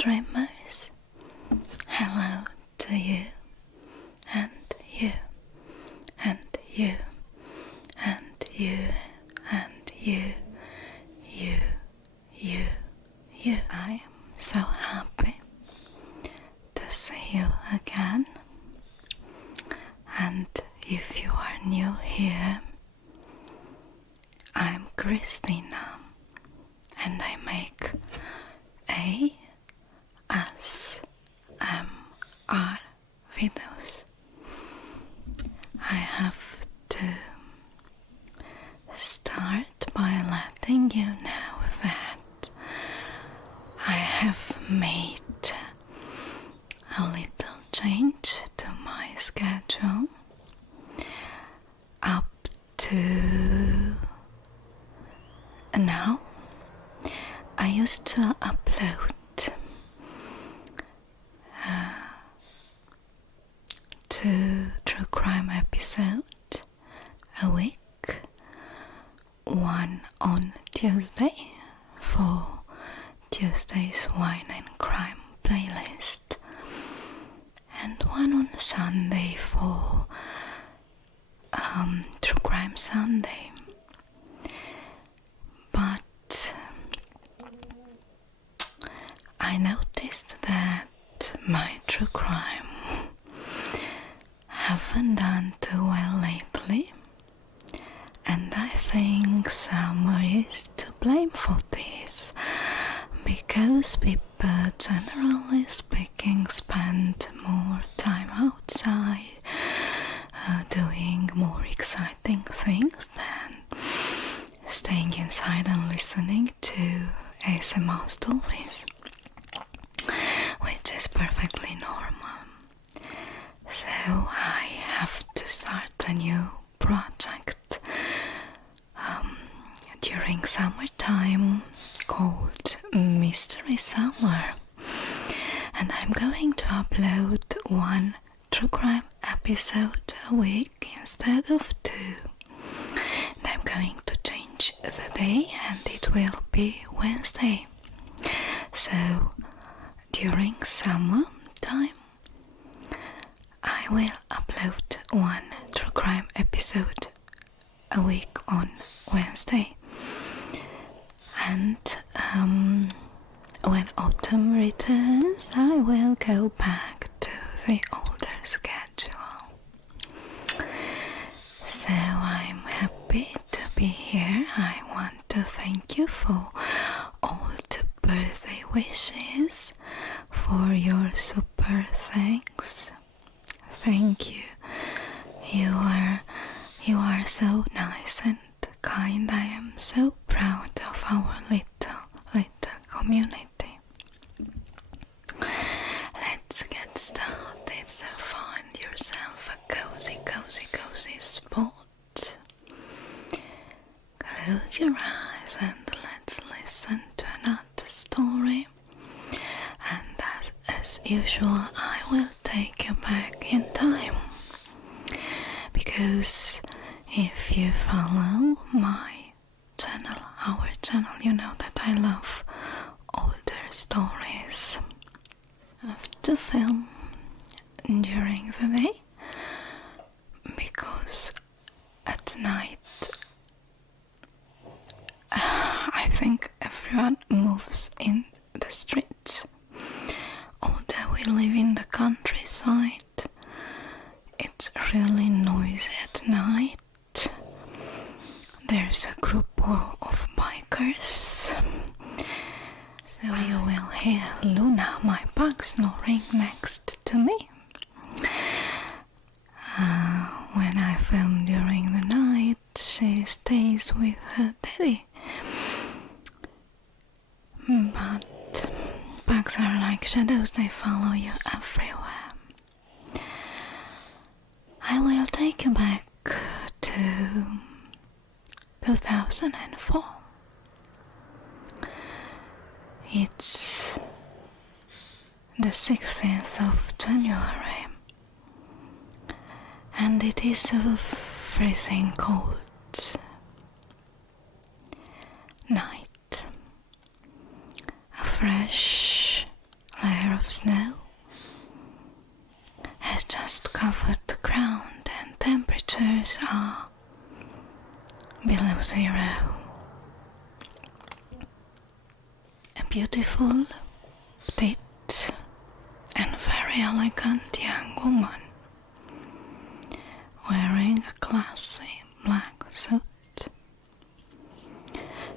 dreamers. Hello to you, and you, and you, and you, and you, you. I am so happy to see you again. And if you are new here, I'm Christina, and I make ASMR videos. I have to start by letting you know that I have made a little change to my schedule. Up to now, I used to upload 2 true crime episodes a week, one on Tuesday for Tuesday's Wine and Crime playlist, and one on Sunday for True Crime Sunday. But I noticed that my true crime haven't done too well lately, and I think summer is to blame for this, because people, generally speaking, spend more time outside doing more exciting things than staying inside and listening to ASMR stories, which is perfectly normal. So I have to start a new project during summertime called Mystery Summer, and I'm going to upload 1 true crime episode a week instead of 2. And I'm going to change the day, and it will be Wednesday. So during summer time, I will upload 1 true crime episode a week on Wednesday. And when autumn returns, I will go back to the older schedule. So I'm happy to be here. I want to thank you for all the birthday wishes, for your super thanks. Thank you. You are so nice and kind. I am so proud of our little community. Let's get started. So find yourself a cozy spot. Close your eyes and let's listen to another story. And as usual, I will take you back in time, because if you follow my channel, our channel, you know that I love older stories. I have to film during the day, because at night I think everyone moves in the streets. Although we live in the countryside, it's really noisy at night. There's a group of bikers, so you will hear Luna, my pug, snoring next to me. When I film during the night, she stays with her daddy. But bugs are like shadows, they follow you everywhere. I will take you back to 2004. It's the 16th of January, and it is a freezing cold night. A fresh of snow has just covered the ground and temperatures are below 0. A beautiful, petite and very elegant young woman wearing a classy black suit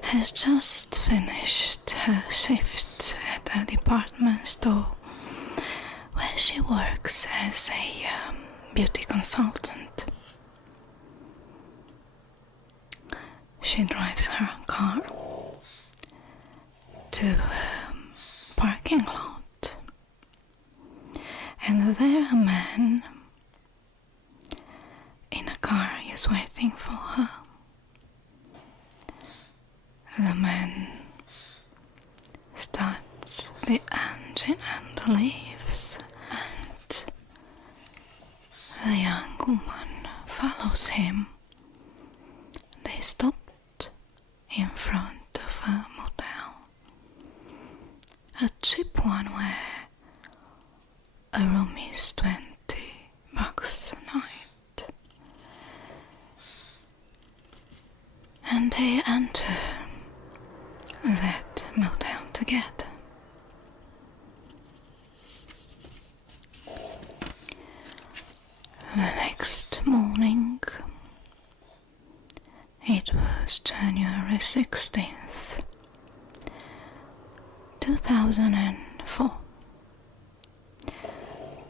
has just finished her shift at a department store where she works as a beauty consultant. She drives her car to a parking lot, and there a man in a car is waiting for her. The man starts the engine and leaves, and the young woman follows him. They stopped in front of a motel, a cheap one where a room is $20 a night. And they enter that motel together. The next morning, it was January 16th, 2004.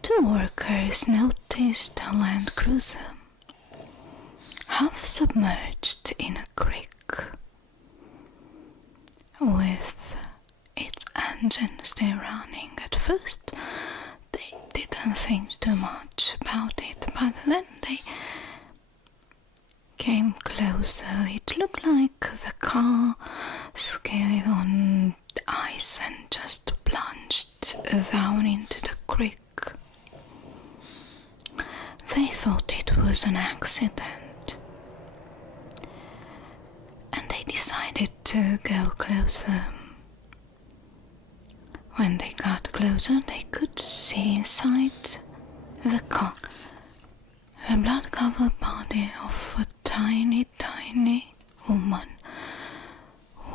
Two workers noticed a Land Cruiser half submerged in a creek with its engine still running. At first they didn't think too much about it, but then they came closer. It looked like the car skidded on ice and just plunged down into the creek. They thought it was an accident, and they decided to go closer. When they got closer, they could see inside the car the blood-covered body of a tiny, tiny woman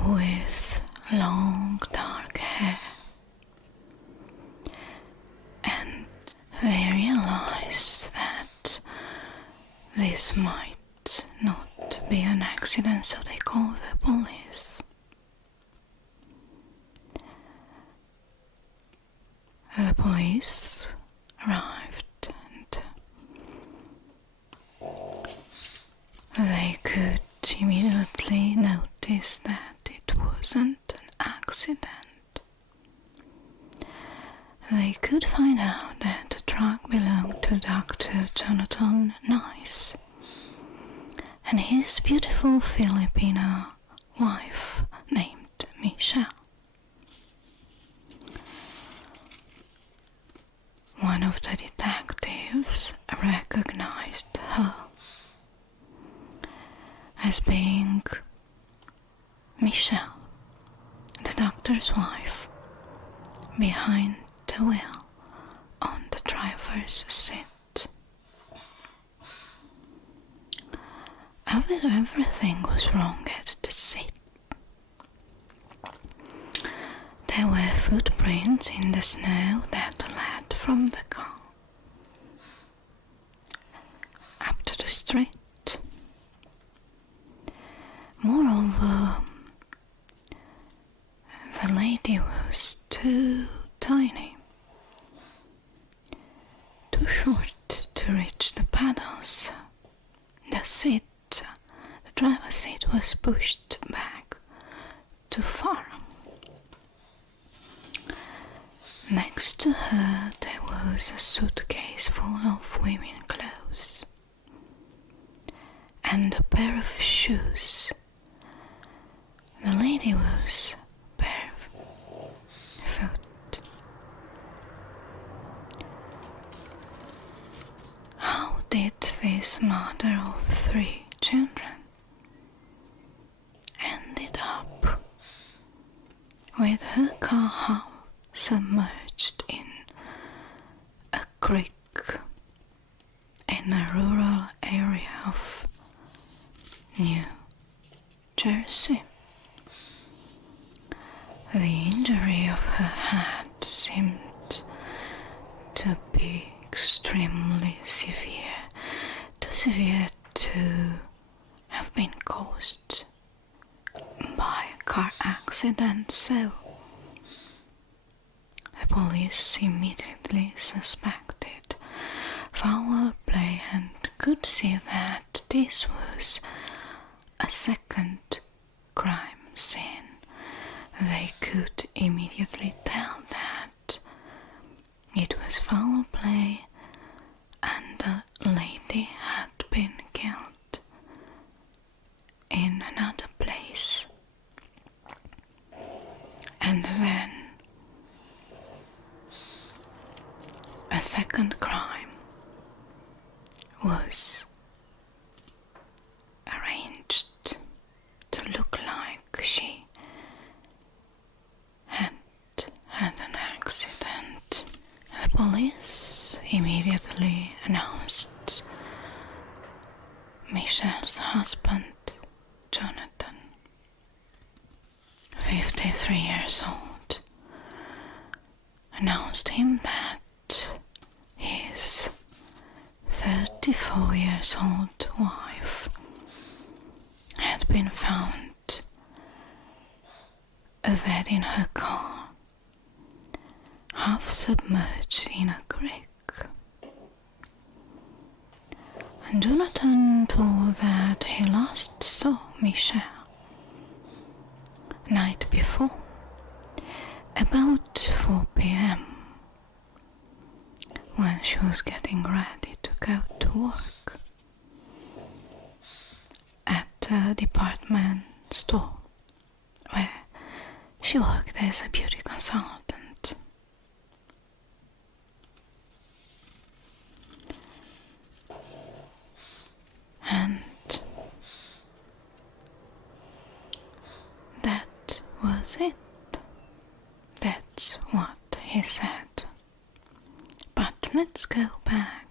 with long dark hair. And they realized that this might not be an accident, so they called the police. The police arrived and they could immediately notice that it wasn't an accident. They could find out that the truck belonged to Dr. Jonathan Nyce and his beautiful Filipino wife named Michelle. One of the detectives recognized her as being Michelle, the doctor's wife, behind the wheel on the driver's seat. Everything was wrong at the scene. There were footprints in the snow that led from the car up to the street. Moreover, the lady was too tiny, too short to reach the pedals. The driver's seat was pushed back too far. Next to her there was a suitcase full of women's clothes and a pair of shoes. The lady was barefoot. How did this mother of 3 children ended up with her car half submerged in creek in a rural area of New Jersey. The injury of her head seemed to be extremely severe, too severe to have been caused by a car accident, so the police immediately suspected foul play and could see that this was a second crime scene. They could immediately tell that it was foul play and a lady had been killed in another place. And then a second crime was arranged to look like she had had an accident. The police immediately announced Michelle's husband, Jonathan, 53 years old, announced him that his 34 years old wife had been found dead in her car, half submerged in a creek. And Jonathan told that he last saw Michelle night before, about 4 p.m, when she was getting ready to go to work at a department store where she worked as a beauty consultant. And that was it. That's what he said. But let's go back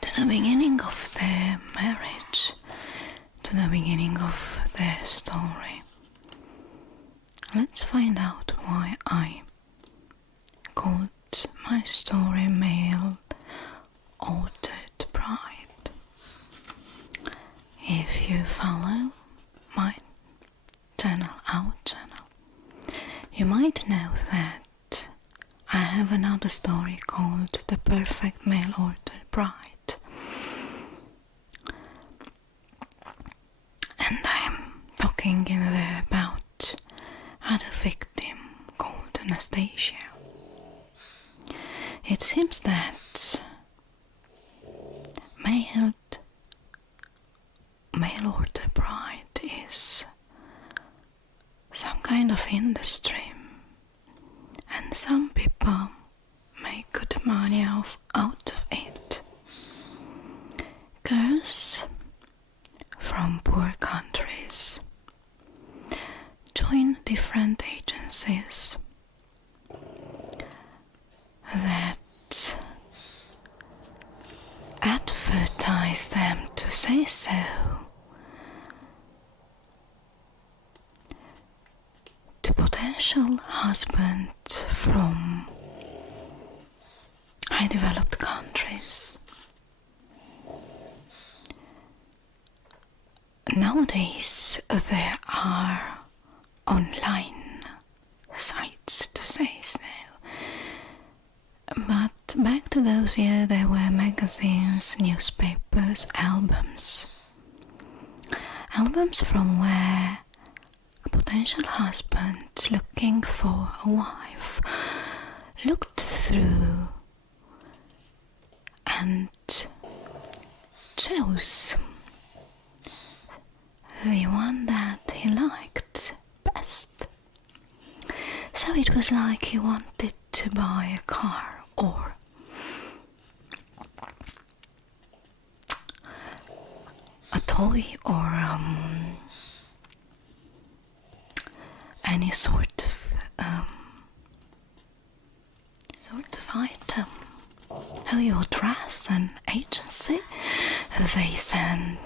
to the beginning of their marriage, to the beginning of their story. Let's find out why I called my story Male Altered Bride. If you follow my channel, our channel, you might know that I have another story called The Perfect Male Altered Bride. And I'm talking in there about other victim called Anastasia. It seems that male altered bride is some kind of industry, and some people make good money out of it. Girls from poor countries join different agencies that advertise them, to say so, to potential husbands from high developed countries. Nowadays there are online sites, to say so, but back to those years there were magazines, newspapers, albums from where a potential husband looking for a wife looked through and chose the one that he liked best. So it was like he wanted to buy a car or a toy or any sort of item, how you dress, an agency. They send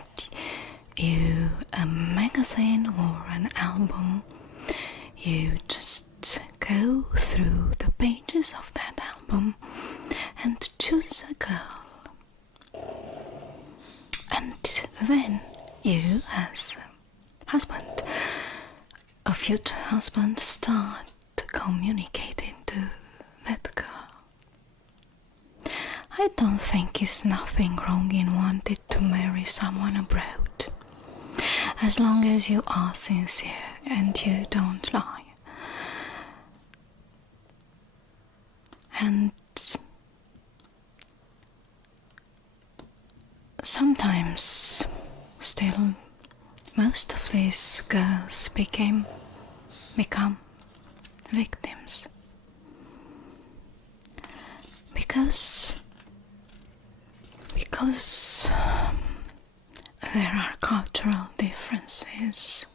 you a magazine or an album. You just go through the pages of that album and choose a girl. And then you, as a husband, a future husband, start communicating to that girl. I don't think it's nothing wrong in wanting to marry someone abroad, as long as you are sincere and you don't lie. And sometimes still most of these girls become victims, because there are cultural differences.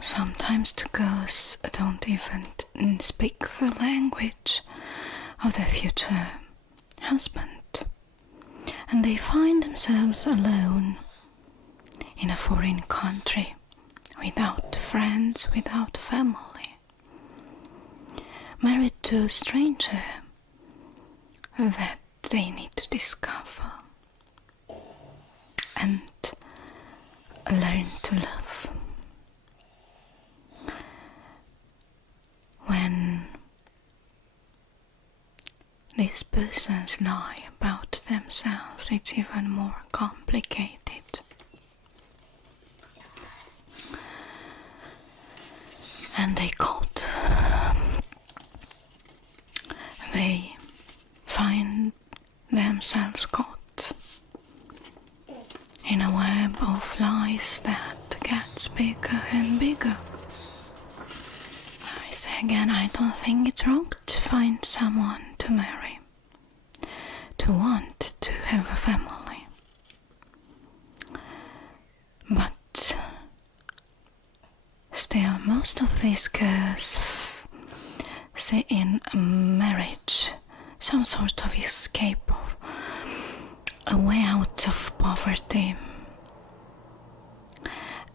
Sometimes the girls don't even speak the language of their future husband, and they find themselves alone in a foreign country, without friends, without family, married to a stranger that they need to discover and learn to love. When these persons lie about themselves, it's even more complicated. And they find themselves caught in a web of lies that gets bigger and bigger. I say again, I don't think it's wrong to find someone to marry, to want to have a family. But still, most of these girls see in a marriage some sort of escape, of a way out of poverty.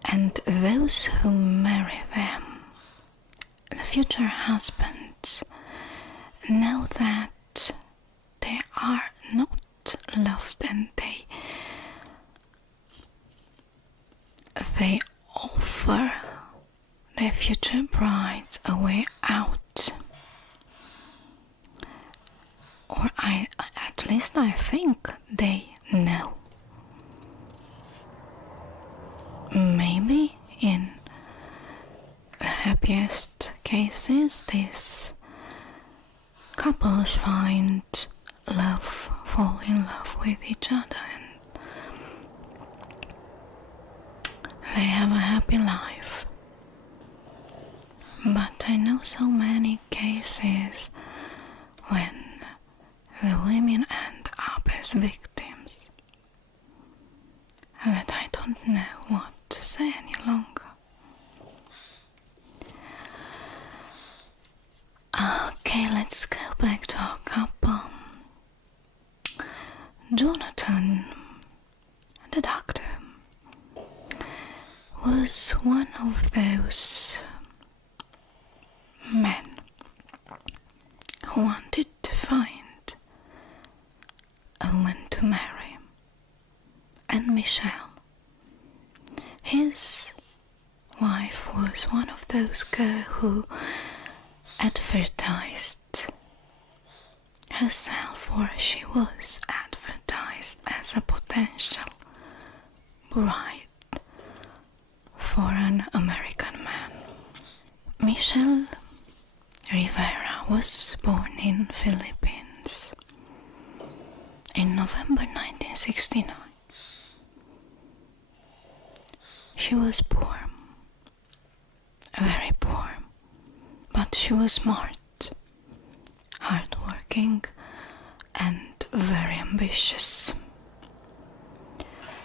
And those who marry them, the future husbands, know that they are not loved, and they offer their future brides a way out. Or at least I think they know. Maybe in the happiest cases, these couples find love, fall in love with each other, and they have a happy life. But I know so many cases when the women end up as victims that I don't know what to say any longer. Okay, let's go back to our couple. Jonathan, the doctor, was one of those men who wanted to find a woman to marry. And Michelle, his wife, was one of those girls who advertised herself, or she was advertised as a potential bride for an American man. Michelle Rivera was born in Philippines in November 1969. She was poor, very poor, but she was smart, hardworking, and very ambitious.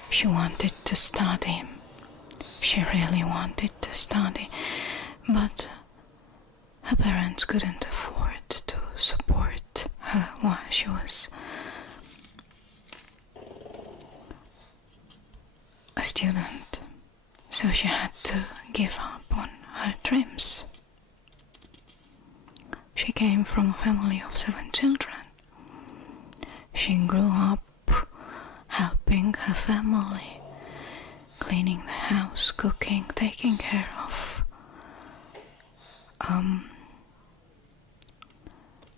She wanted to study. She really wanted to study, but her parents couldn't afford her while she was a student, so she had to give up on her dreams. She came from a family of 7 children. She grew up helping her family, cleaning the house, cooking, taking care of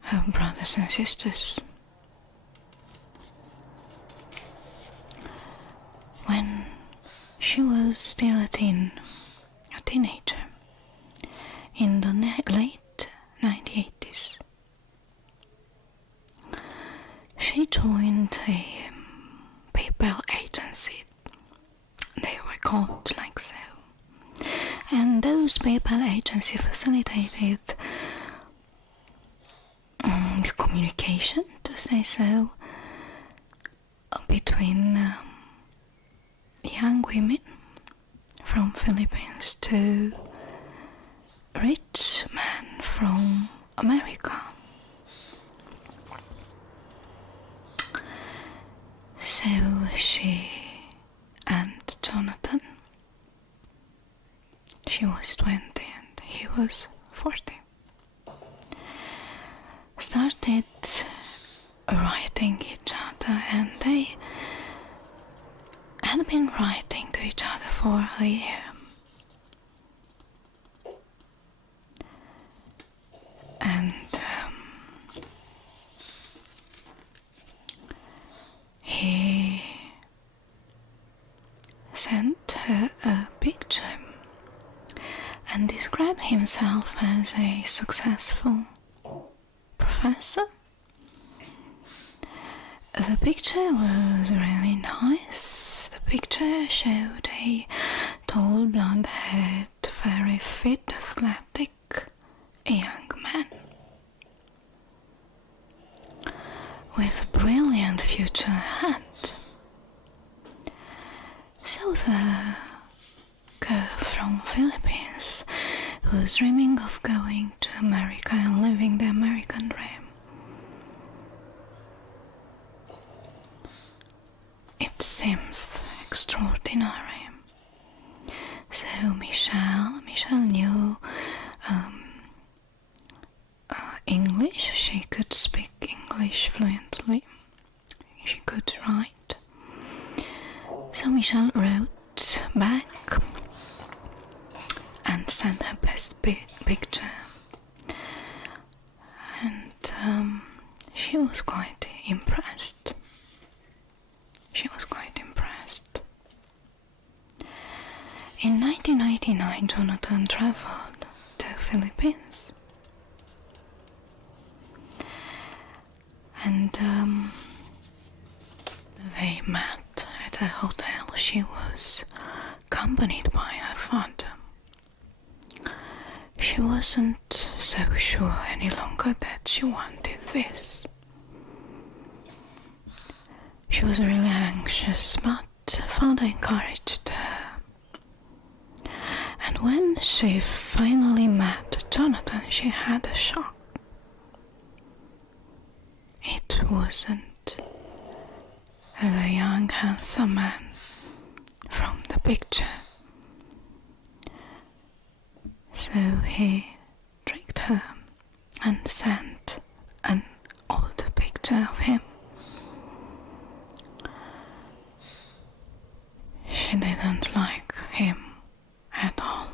her brothers and sisters. When she was still a teenager, in the late 1980s, she joined a PayPal agency. They were called like so. And those PayPal agencies facilitated the communication, to say so, between young women from Philippines to rich men from America. So she and Jonathan, she was 20 and he was 40, started writing each other, and they had been writing to each other for a year. And he sent her a picture and described himself as a successful professor. The picture was really nice. The picture showed a tall, blonde-haired, very fit, athletic young man with a brilliant future ahead. So the girl from Philippines who was dreaming of going to America and living the American dream, it seems extraordinary. So Michelle knew English. She could speak English fluently. She could write. So Michelle wrote back and sent her best picture. And she was quite impressed. In 1999, Jonathan traveled to Philippines. And they met at a hotel. She was accompanied by her father. She wasn't so sure any longer that she wanted this. She was really anxious, but father encouraged her. And when she finally met Jonathan, she had a shock. It wasn't the young, handsome man from the picture. So he tricked her and sent an older picture of him. She didn't like him at all.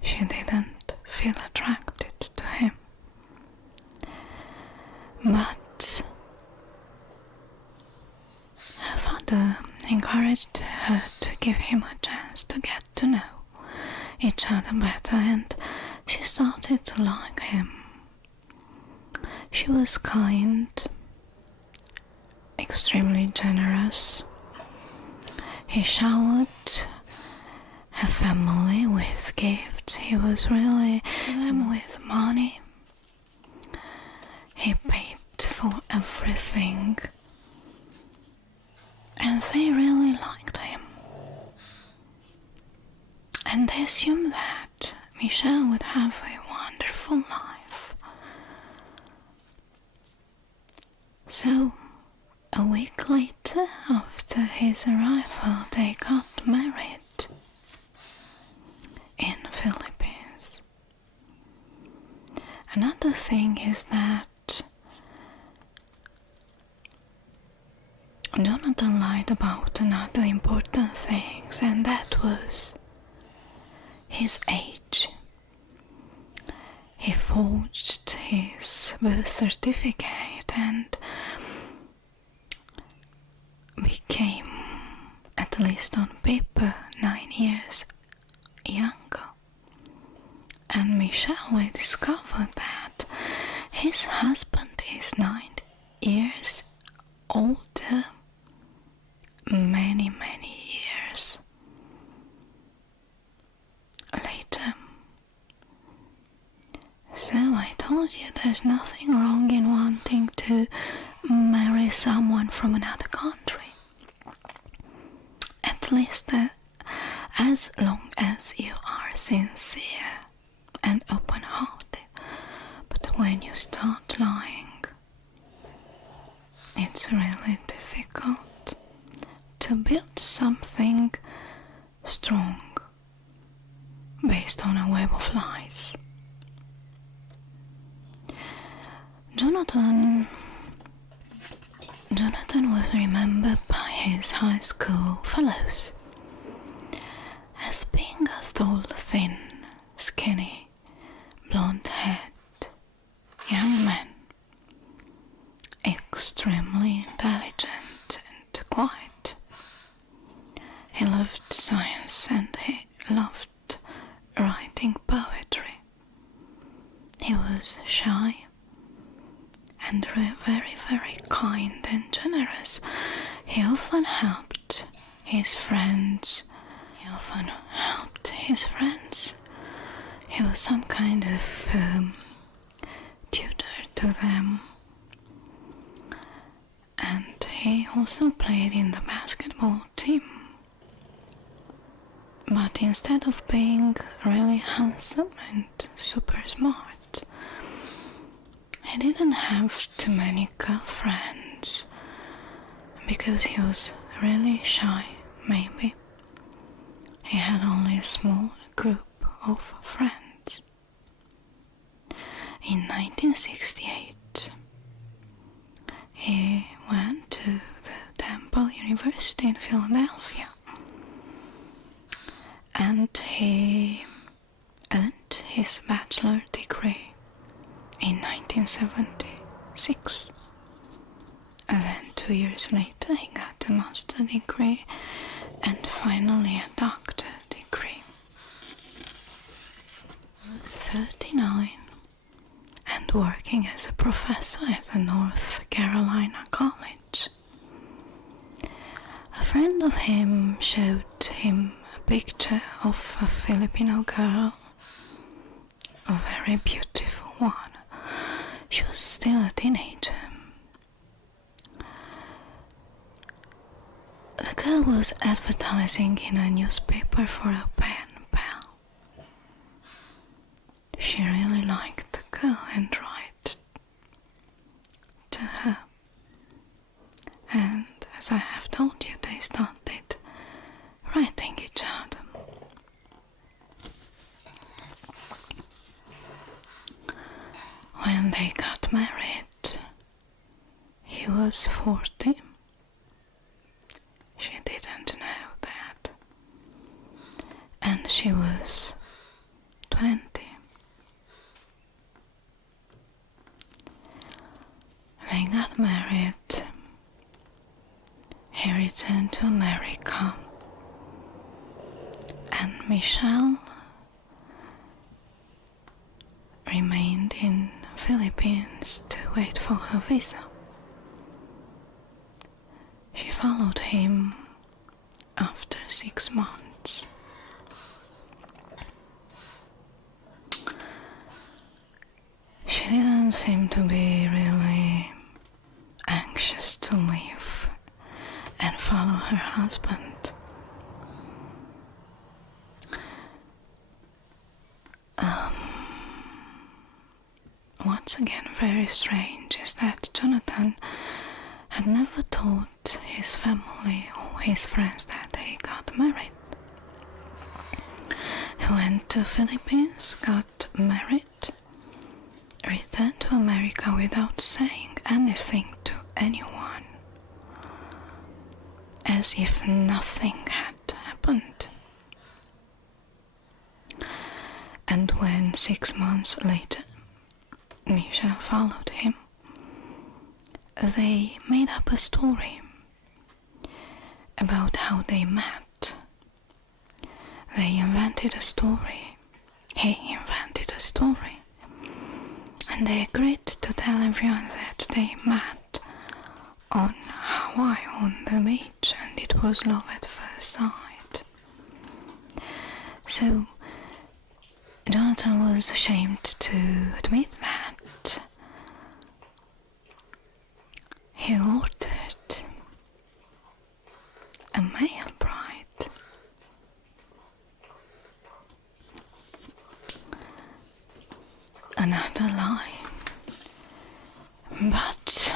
She didn't feel attracted to him. But her father encouraged her to give him a chance to get to know each other better, and she started to like him. She was kind, extremely generous. He showered her family with gifts. He was really to them with money. He paid for everything, and they really liked him. And they assumed that Michelle would have a wonderful life. So, a week later, after his arrival, they got married in Philippines. Another thing is that Jonathan lied about another important thing, and that was his age. He forged his birth certificate and became, at least on paper, 9 years younger. And Michelle will discover that his husband is 9 years older, many years later. So I told you there's nothing wrong in wanting to marry someone from another country. At least as long as you are sincere and open-hearted. But when you start lying, it's really difficult to build something strong based on a web of lies. Jonathan was remembered by his high school fellows as being a tall, thin, skinny, blonde-haired young man, extremely intelligent and quiet. He loved science and he loved writing poetry. He was shy and very kind and generous. He often helped his friends. He was some kind of tutor to them. And he also played in the basketball team. But instead of being really handsome and super smart, he didn't have too many girlfriends because he was really shy, maybe. He had only a small group of friends. In 1968, he went to the Temple University in Philadelphia and he earned his bachelor degree in 1976. And then 2 years later he got a master degree and finally a doctor degree. He was 39 and working as a professor at the North Carolina College. A friend of him showed him a picture of a Filipino girl, a very beautiful one. She was still a teenager. The girl was advertising in a newspaper for a pen pal. She really liked the girl and wrote to her. And as I have told you, they started writing each other. When they got married, he was 40. She didn't know that. And she was 20. They got married. He returned to America. And Michelle remained in Philippines to wait for her visa. She followed him after 6 months. She didn't seem to be really anxious to leave and follow her husband. Once again, very strange is that Jonathan had never told his family or his friends that he got married. He went to Philippines, got married, returned to America without saying anything to anyone, as if nothing had happened. And when 6 months later Michelle followed him, they made up a story about how they met. They invented a story. He invented a story. And they agreed to tell everyone that they met on Hawaii on the beach, and it was love at first sight. So Jonathan was ashamed to admit that. He ordered a male bride. Another lie. But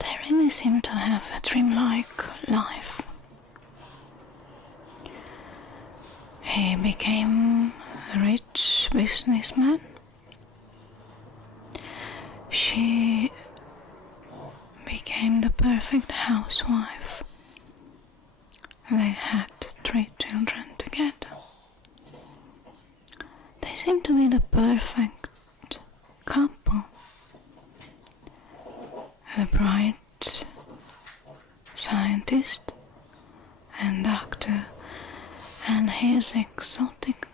they really seem to have a dreamlike life. He became a rich businessman. She became the perfect housewife. They had 3 children together. They seem to be the perfect couple. A bright scientist and doctor, and his exotic,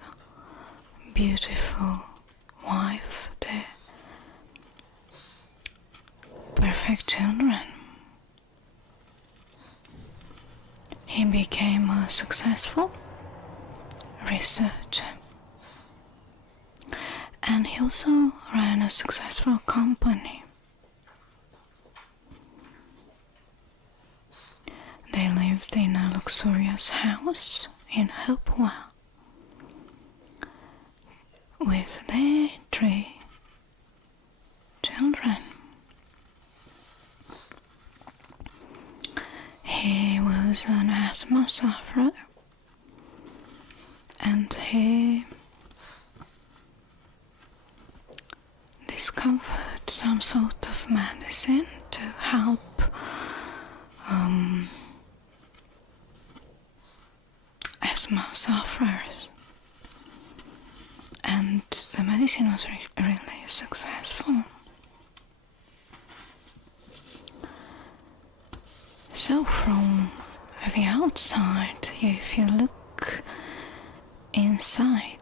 beautiful wife, the perfect children. He became a successful researcher, and he also ran a successful company. They lived in a luxurious house in Hopewell with their 3 children. He was an asthma sufferer, and he discovered some sort of medicine to help asthma sufferers, and the medicine was really successful. So from the outside, if you look inside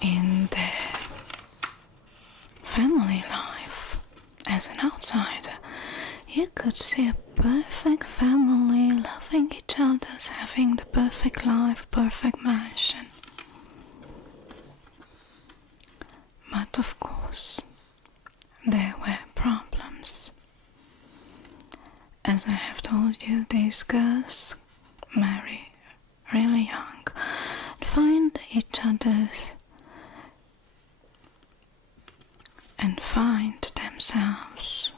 in the family life as an outsider, you could see a perfect family, loving each other, having the perfect life, perfect mansion. But of course, there were problems. As I have told you, these girls marry really young and find each other and find themselves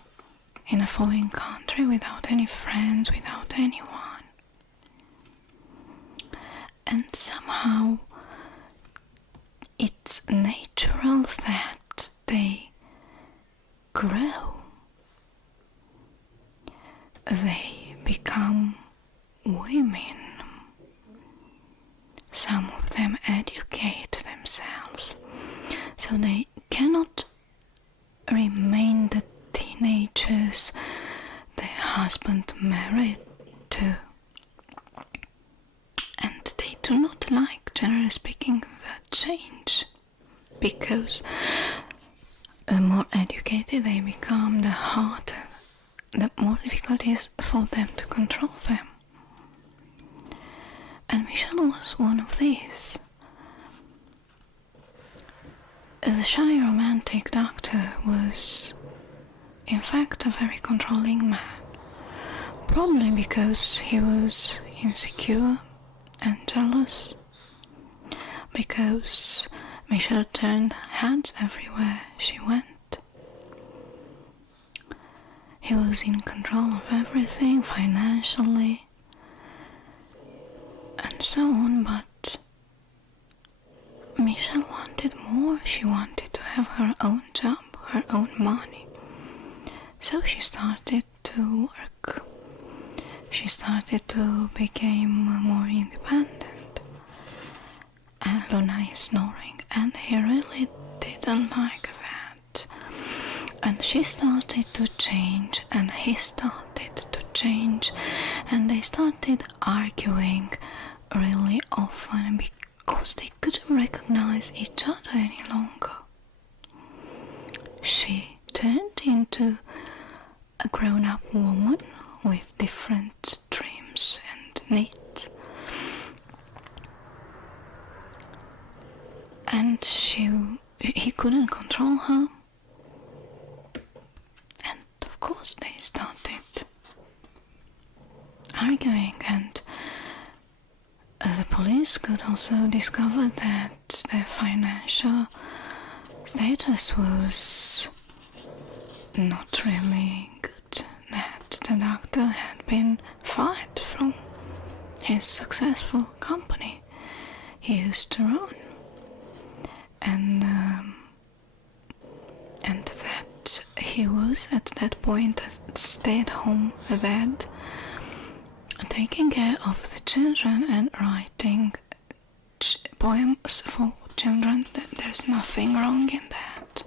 in a foreign country without any friends, without anyone. And somehow it's natural that they grow. They become women. Some of them educate themselves, so they cannot remain the teenagers their husband married to. And they do not like, generally speaking, the change, because the more educated they become, the harder, the more difficult it is for them to control them. And Michelle was one of these. The shy romantic doctor was in fact a very controlling man, probably because he was insecure and jealous, because Michelle turned heads everywhere she went. he was in control of everything financially and so on, but Michelle wanted more. She wanted to have her own job, her own money. So she started to work. She started to become more independent. And Luna is snoring, and he really didn't like that. And she started to change, and he started to change, and they started arguing really often because they couldn't recognize each other any longer. She turned into a grown-up woman with different dreams and needs. And he couldn't control her. And of course they started arguing, and the police could also discover that their financial status was not really good, that the doctor had been fired from his successful company he used to run, and that he was at that point a stay-at-home dad, taking care of the children and writing poems for children. There's nothing wrong in that.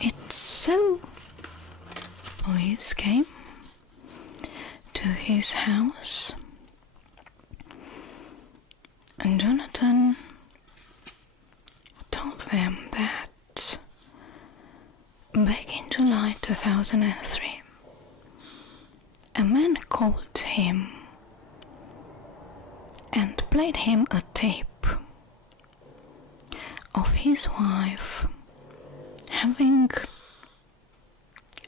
It's so police came to his house, and Jonathan told them that back in July 2003, a man called him and played him a tape of his wife having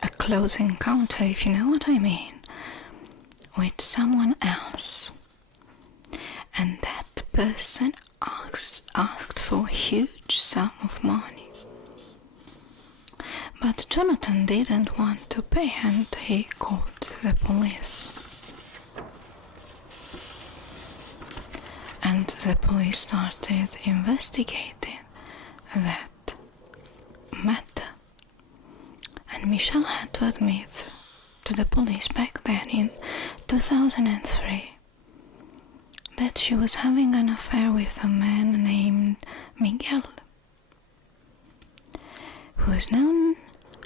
a close encounter, if you know what I mean, with someone else. And that person asked for a huge sum of money. But Jonathan didn't want to pay, and he called the police. And the police started investigating that matter. And Michelle had to admit to the police back then in 2003 that she was having an affair with a man named Miguel, who is known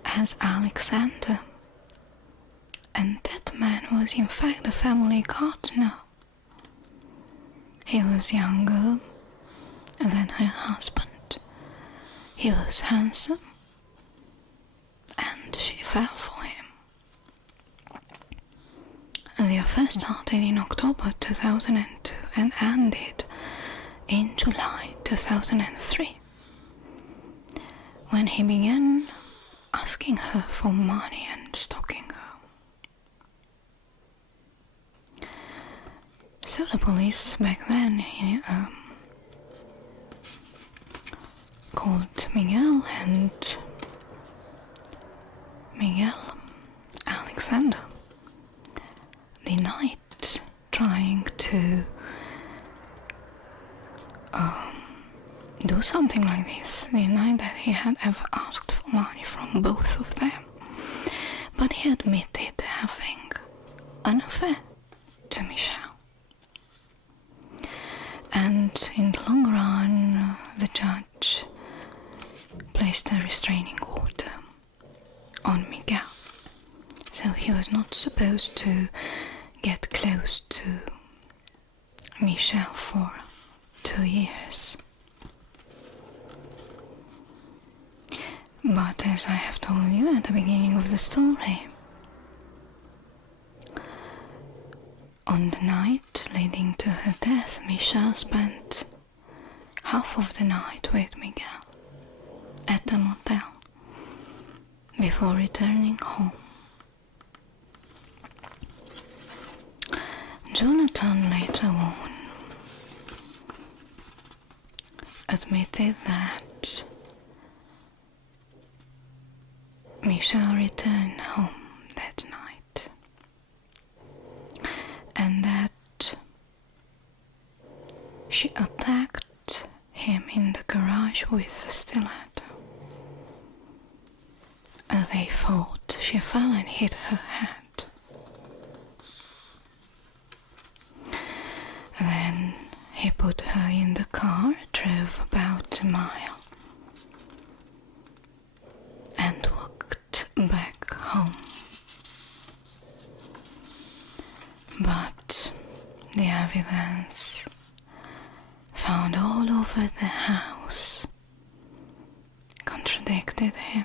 as Alexander. And that man was in fact a family gardener. He was younger than her husband. He was handsome, and she fell for him. The affair started in October 2002 and ended in July 2003, when he began asking her for money and stalking her. So the police back then called Miguel, and Miguel Alexander denied trying to do something like this, denied that he had ever asked for money from both of them, but he admitted having an affair to Michelle. And in the long run, the judge placed a restraining order on Miguel, so he was not supposed to get close to Michelle for 2 years. But as I have told you at the beginning of the story, on the night leading to her death, Michelle spent half of the night with Miguel at the motel before returning home. Jonathan later on admitted that return home that night, and that she attacked him in the garage with a stiletto. They fought. She fell and hit her head. Then he put her in the car, drove about a mile, and walked back home. But the evidence found all over the house contradicted him.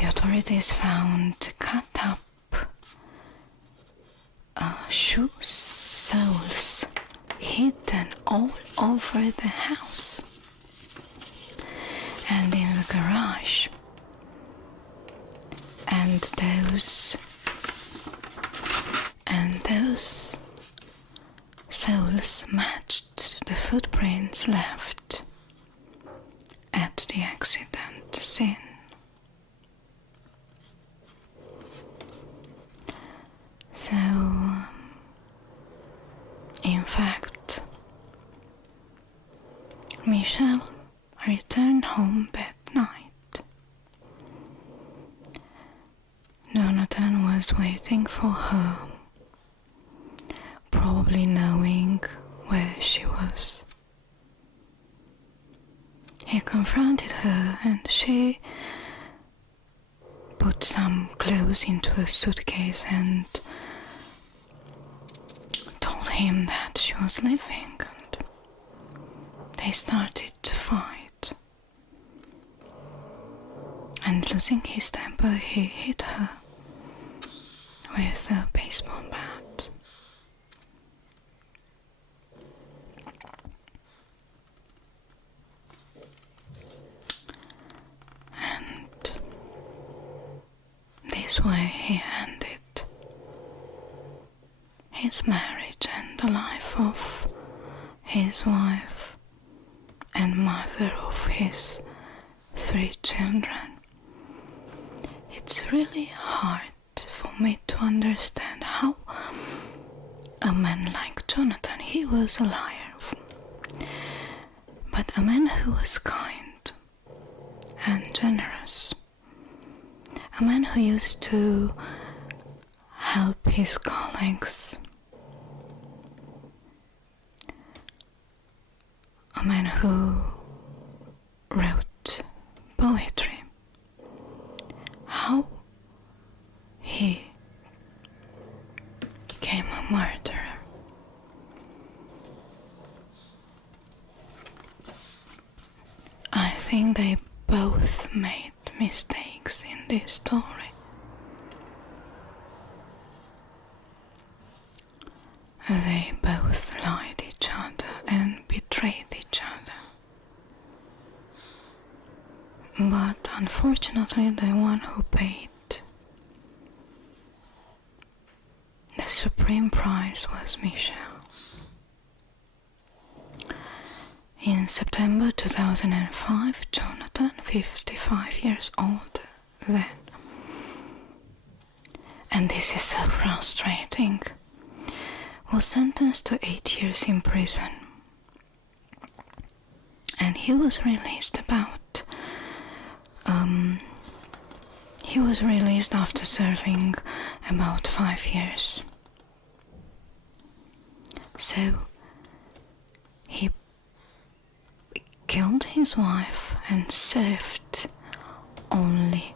The authorities found cut up shoe soles hidden all over the house and in the garage, and those soles matched the footprints left at the accident scene. So, in fact, Michelle returned home that night. Jonathan was waiting for her, probably knowing where she was. He confronted her and she put some clothes into a suitcase and told him that she was leaving, and they started to fight. And losing his temper, he hit her with a baseball bat. And this way he ended his marriage and the life of his wife and mother of his 3 children. It's really hard for me to understand how a man like Jonathan, he was a liar, but a man who was kind and generous, a man who used to help his colleagues, a man who wrote poetry. How he became a murderer. I think they both made mistakes in this story. They both lied each other and betrayed each other. But unfortunately, the one who paid the supreme price was Michelle. In September 2005, Jonathan, 55 years old then, and this is so frustrating, was sentenced to 8 years in prison. And he was released after serving about 5 years. So he killed his wife and served only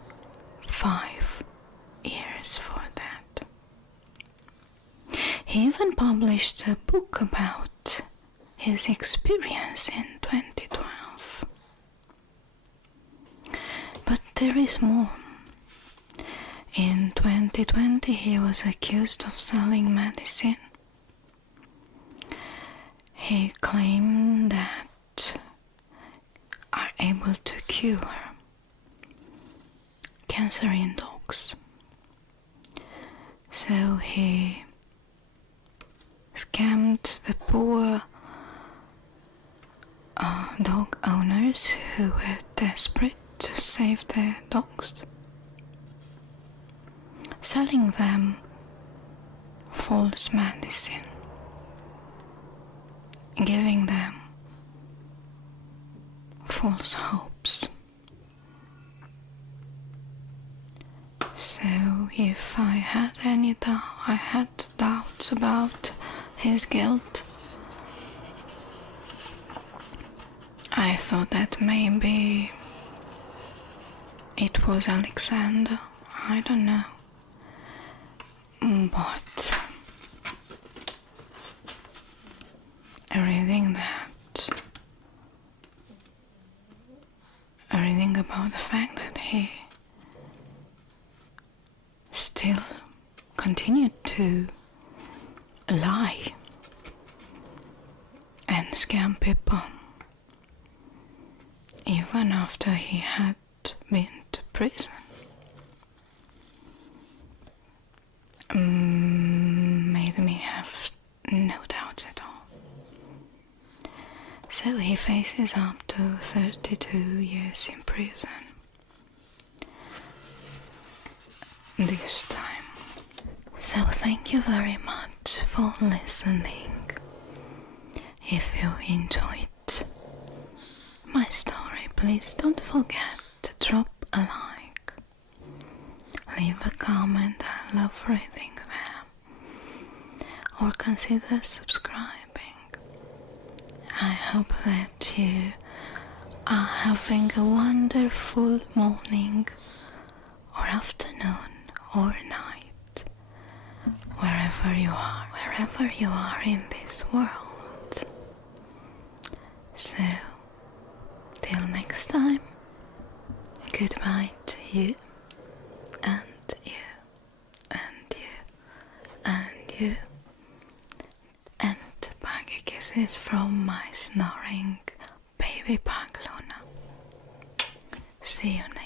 5 years for that. He even published a book about his experience in 2012. But there is more. In 2020, he was accused of selling medicine. He claimed that are able to cure cancer in dogs. So he scammed the poor dog owners who were desperate to save their dogs, selling them false medicine, giving them false hopes. So if I had doubts about his guilt, I thought that maybe it was Alexander. I don't know. But reading about the fact that he still continued to lie and scam people even after he had been to prison, made me have no doubts at all. So he faces up to 32 years in prison this time. So thank you very much for listening. If you enjoyed my story, please don't forget to drop a like, leave a comment. I love reading them, or consider subscribing. I hope that you are having a wonderful morning or afternoon or night, wherever you are in this world. So, till next time, goodbye to you, and you, and you, and you, and baggy kisses from my snoring baby pug Luna. See you next time.